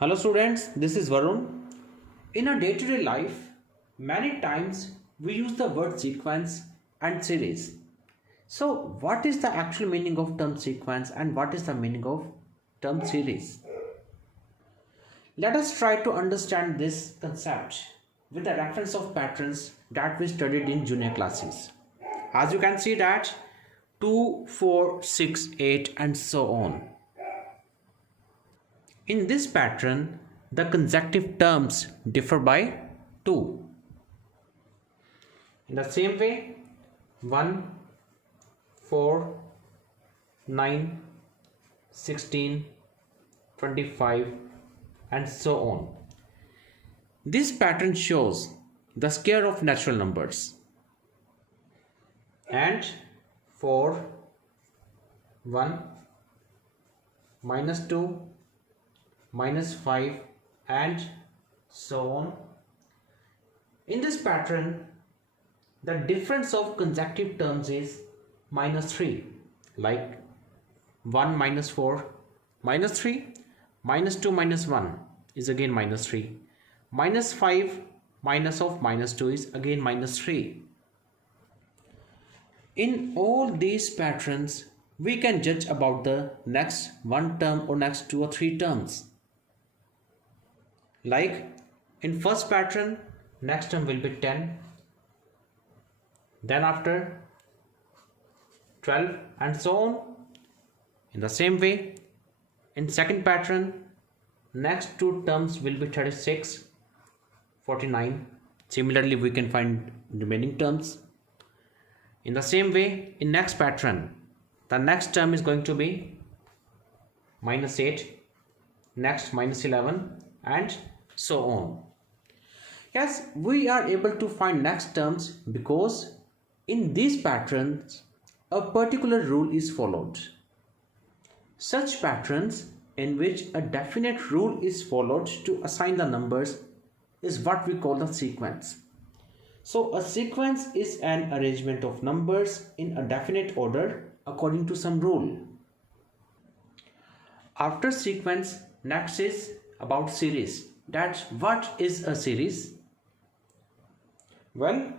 Hello students, this is Varun. In our day-to-day life, many times we use the word sequence and series. So what is the actual meaning of term sequence and what is the meaning of term series? Let us try to understand this concept with the reference of patterns that we studied in junior classes. As you can see that 2, 4, 6, 8 and so on. In this pattern, the consecutive terms differ by 2. In the same way, 1, 4, 9, 16, 25 and so on. This pattern shows the square of natural numbers. And 4, 1, minus 2, minus 5 and so on. In this pattern, the difference of consecutive terms is minus 3, like 1 minus 4 minus 3, minus 2 minus 1 is again minus 3, minus 5 minus of minus 2 is again minus 3. In all these patterns, we can judge about the next one term or next 2 or 3 terms. Like in first pattern, next term will be 10, then after 12 and so on. In the same way, in second pattern, next 2 terms will be 36, 49. Similarly, we can find remaining terms. In the same way, in next pattern, the next term is going to be minus 8, next minus 11 and so on. Yes, we are able to find next terms because in these patterns a particular rule is followed. Such patterns in which a definite rule is followed to assign the numbers is what we call the sequence. So a sequence is an arrangement of numbers in a definite order according to some rule. After sequence, next is about series. That's what is a series? Well,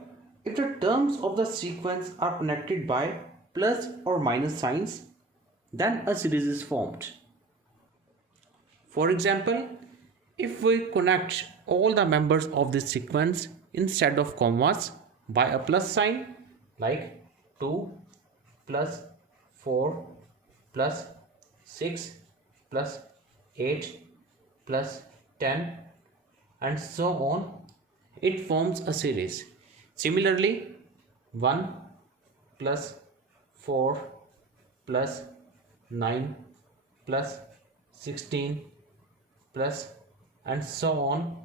if the terms of the sequence are connected by plus or minus signs, then a series is formed. For example, if we connect all the members of this sequence instead of commas by a plus sign, like 2 plus 4 plus 6 plus 8 plus 10 and so on, it forms a series. Similarly, 1 plus 4 plus 9 plus 16 plus and so on,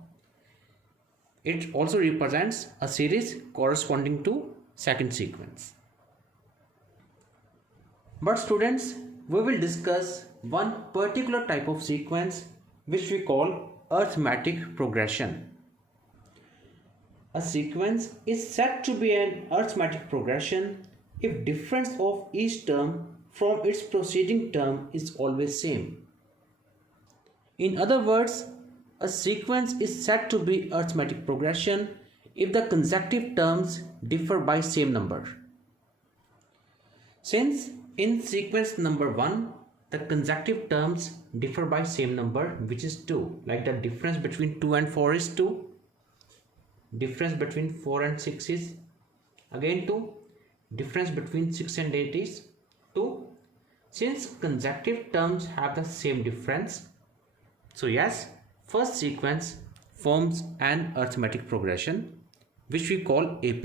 it also represents a series corresponding to second sequence. But students, we will discuss one particular type of sequence which we call arithmetic progression. A sequence is said to be an arithmetic progression if difference of each term from its preceding term is always same. In other words, a sequence is said to be arithmetic progression if the consecutive terms differ by same number. Since in sequence number 1, the consecutive terms differ by same number, which is 2. Like the difference between 2 and 4 is 2. Difference between 4 and 6 is again 2. Difference between 6 and 8 is 2. Since consecutive terms have the same difference, so yes, first sequence forms an arithmetic progression which we call AP.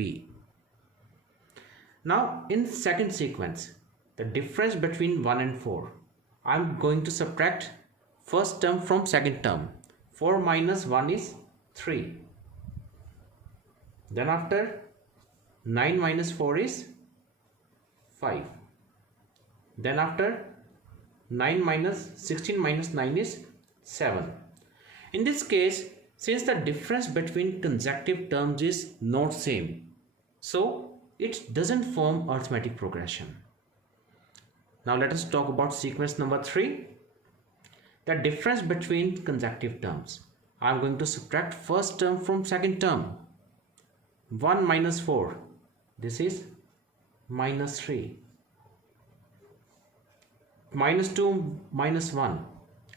Now in second sequence, the difference between 1 and 4, I am going to subtract first term from second term. 4 minus 1 is 3. Then after 9 minus 4 is 5. Then after 16 minus 9 is 7. In this case, since the difference between consecutive terms is not same, so it doesn't form arithmetic progression. Now let us talk about sequence number 3. the difference between consecutive terms. I am going to subtract first term from second term. 1 minus 4. This is minus 3. Minus 2 minus 1.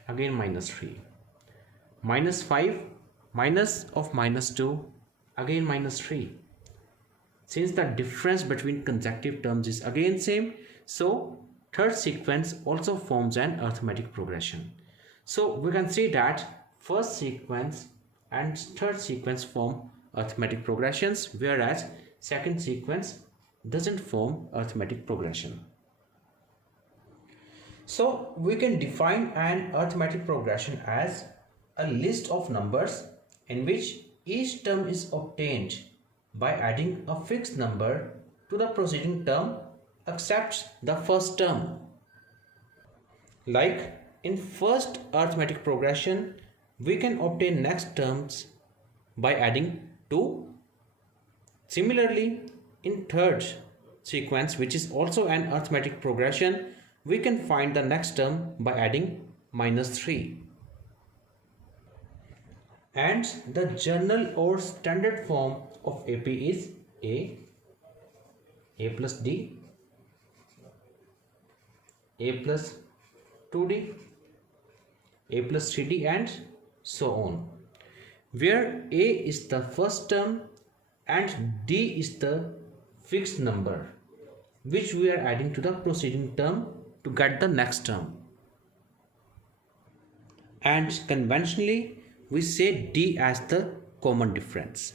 Again minus 3. Minus 5 minus of minus 2. Again minus 3. Since the difference between consecutive terms is again same, so third sequence also forms an arithmetic progression. So we can see that first sequence and third sequence form arithmetic progressions, whereas second sequence doesn't form arithmetic progression. So we can define an arithmetic progression as a list of numbers in which each term is obtained by adding a fixed number to the preceding term except the first term. Like in first arithmetic progression, we can obtain next terms by adding 2. Similarly, in third sequence, which is also an arithmetic progression, we can find the next term by adding minus 3. And the general or standard form of AP is A plus D, A plus 2D, A plus 3D, and so on, where A is the first term and D is the fixed number which we are adding to the preceding term to get the next term. And conventionally we say D as the common difference.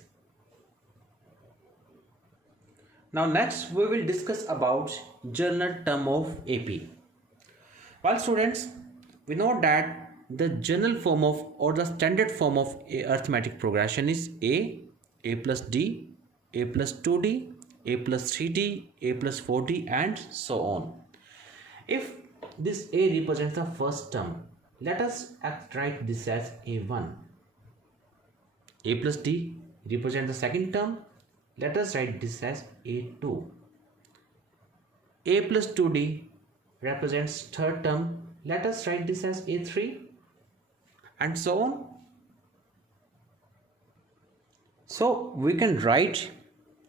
Now next we will discuss about general term of AP. Well students, we know that the general form of or the standard form of arithmetic progression is A plus D, A plus 2D, A plus 3D, A plus 4D, and so on. If this A represents the first term, let us write this as A1. A plus D represents the second term, let us write this as A2. A plus 2D represents third term, let us write this as A3, and so on. So we can write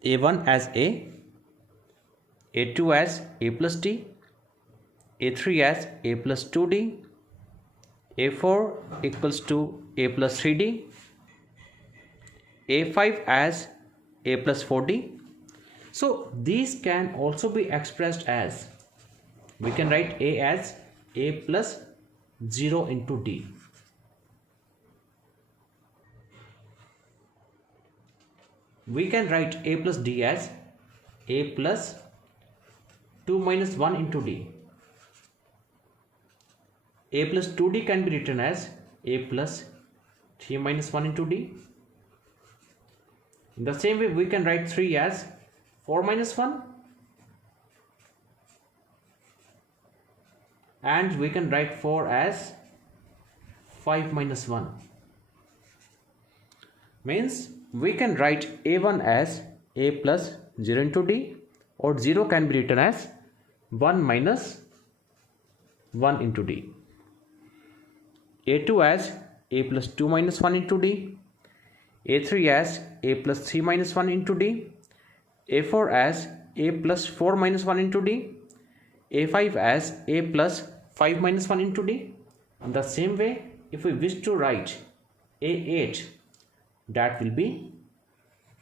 A1 as A, A2 as A plus D, A3 as A plus 2D, A4 equals to A plus 3D, A5 as A plus 4D. So these can also be expressed as, we can write A as A plus 0 into D. We can write A plus D as A plus 2 minus 1 into D. A plus 2D can be written as A plus 3 minus 1 into D. In the same way, we can write 3 as 4 minus 1. And we can write 4 as 5 minus 1. Means we can write A1 as A plus 0 into D, or 0 can be written as 1 minus 1 into D. A2 as A plus 2 minus 1 into D, A3 as A plus 3 minus 1 into D, A4 as A plus 4 minus 1 into D, A5 as A plus 5 minus 1 into D. In the same way, if we wish to write A8, that will be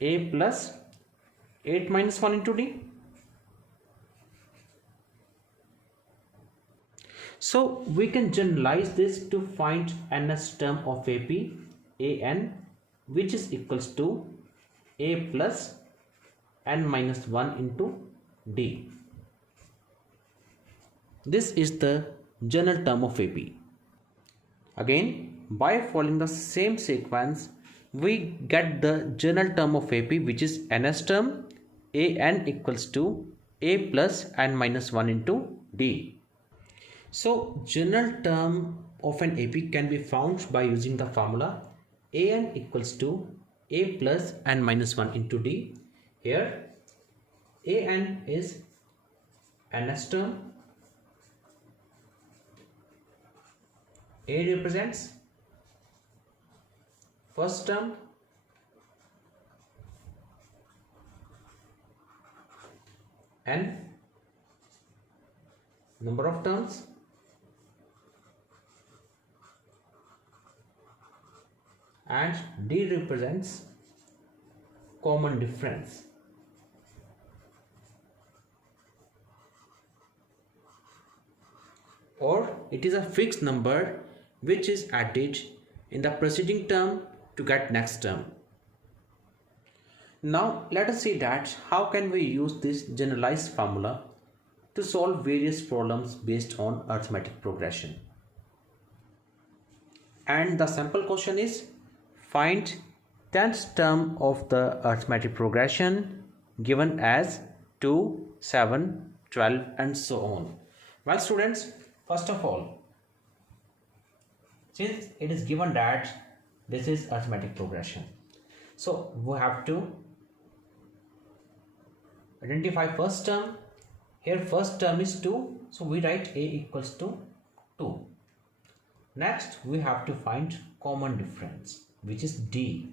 A plus 8 minus 1 into D. So we can generalize this to find nth term of AP, An, which is equals to A plus n minus 1 into D. This is the general term of AP. Again, by following the same sequence, we get the general term of AP, which is nth term, An equals to A plus n minus 1 into D. So general term of an AP can be found by using the formula An equals to A plus n minus 1 into D. Here An is nth term, A represents first term, N number of terms, and D represents common difference. Or it is a fixed number which is added in the preceding term to get next term. Now let us see that how can we use this generalized formula to solve various problems based on arithmetic progression. And the sample question is, find 10th term of the arithmetic progression given as 2, 7, 12 and so on. Well students, first of all, since it is given that this is arithmetic progression, so we have to identify first term. Here first term is 2, so we write A equals to 2. Next we have to find common difference, which is D.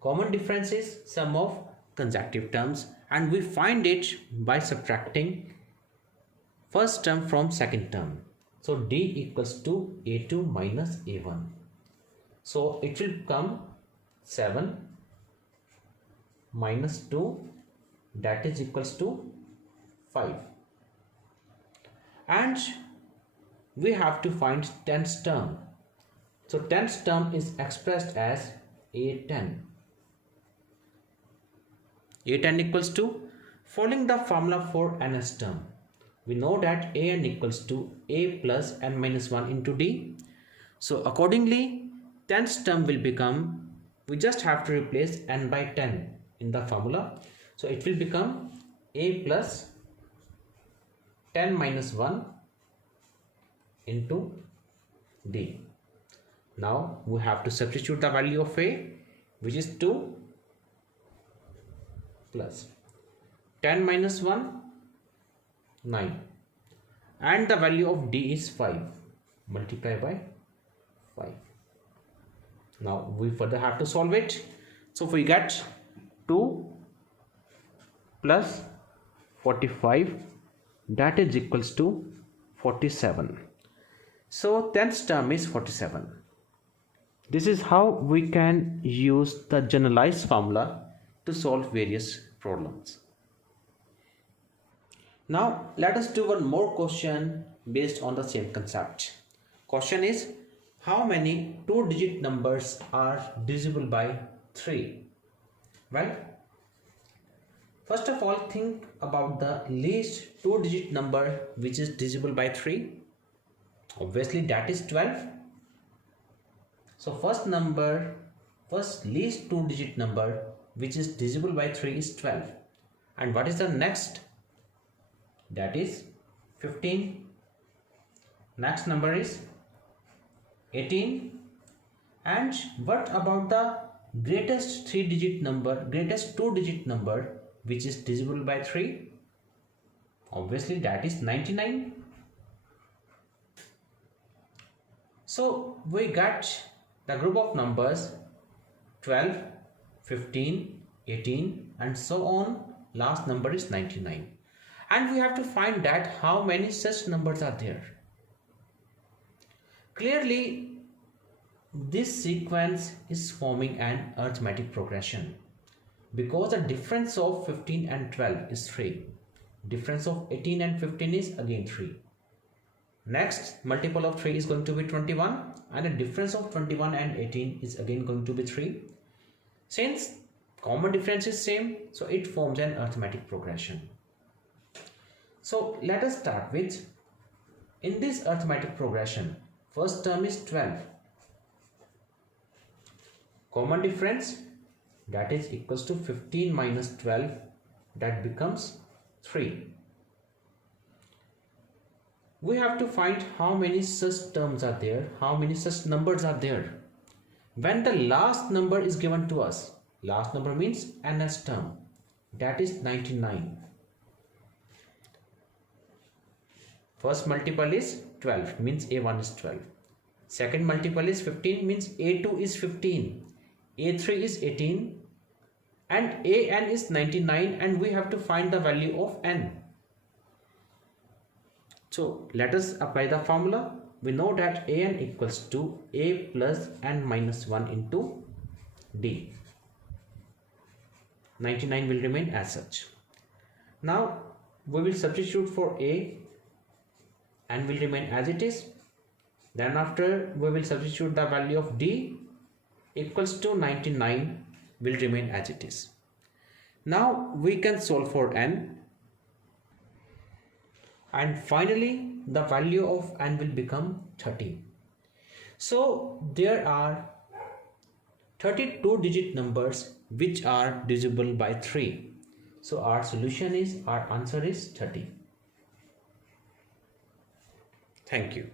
Common difference is sum of consecutive terms, and we find it by subtracting first term from second term. So D equals to A2 minus A1. So it will become 7 minus 2, that is equals to 5. And we have to find 10th term. So 10th term is expressed as A10. A10 equals to, following the formula for nth term, we know that an equals to a plus n minus 1 into d. So accordingly 10th term will become, we just have to replace n by 10 in the formula. So it will become a plus 10 minus 1 into d. Now we have to substitute the value of a, which is 2, plus 10 minus 1, 9, and the value of d is 5, multiply by 5. Now we further have to solve it. So we get 2 plus 45, that is equals to 47. So 10th term is 47. This is how we can use the generalized formula to solve various problems. Now let us do one more question based on the same concept. Question is, how many 2-digit numbers are divisible by 3? Well, first of all, think about the least 2-digit number which is divisible by 3. Obviously that is 12. So first least 2-digit number which is divisible by 3 is 12. And what is the next? That is 15. Next number is 18. And what about the greatest 2-digit number which is divisible by 3? Obviously that is 99. So we got the group of numbers 12, 15, 18 and so on. Last number is 99. And we have to find that how many such numbers are there. Clearly, this sequence is forming an arithmetic progression because the difference of 15 and 12 is 3. Difference of 18 and 15 is again 3. Next, multiple of 3 is going to be 21, and the difference of 21 and 18 is again going to be 3. Since common difference is same, so it forms an arithmetic progression. So let us start with, in this arithmetic progression, first term is 12. Common difference, that is equals to 15 minus 12, that becomes 3. We have to find how many such terms are there, how many such numbers are there. When the last number is given to us, last number means nth term, that is 99. First multiple is 12, means a1 is 12. Second multiple is 15, means A2 is 15, A3 is 18, and AN is 99, and we have to find the value of N. So let us apply the formula. We know that AN equals to A plus N minus 1 into D. 99 will remain as such. Now we will substitute for A, and will remain as it is. Then after we will substitute the value of D equals to 99 will remain as it is. Now we can solve for N, and finally the value of N will become 30. So there are 32 digit numbers which are divisible by 3. So our answer is 30. Thank you.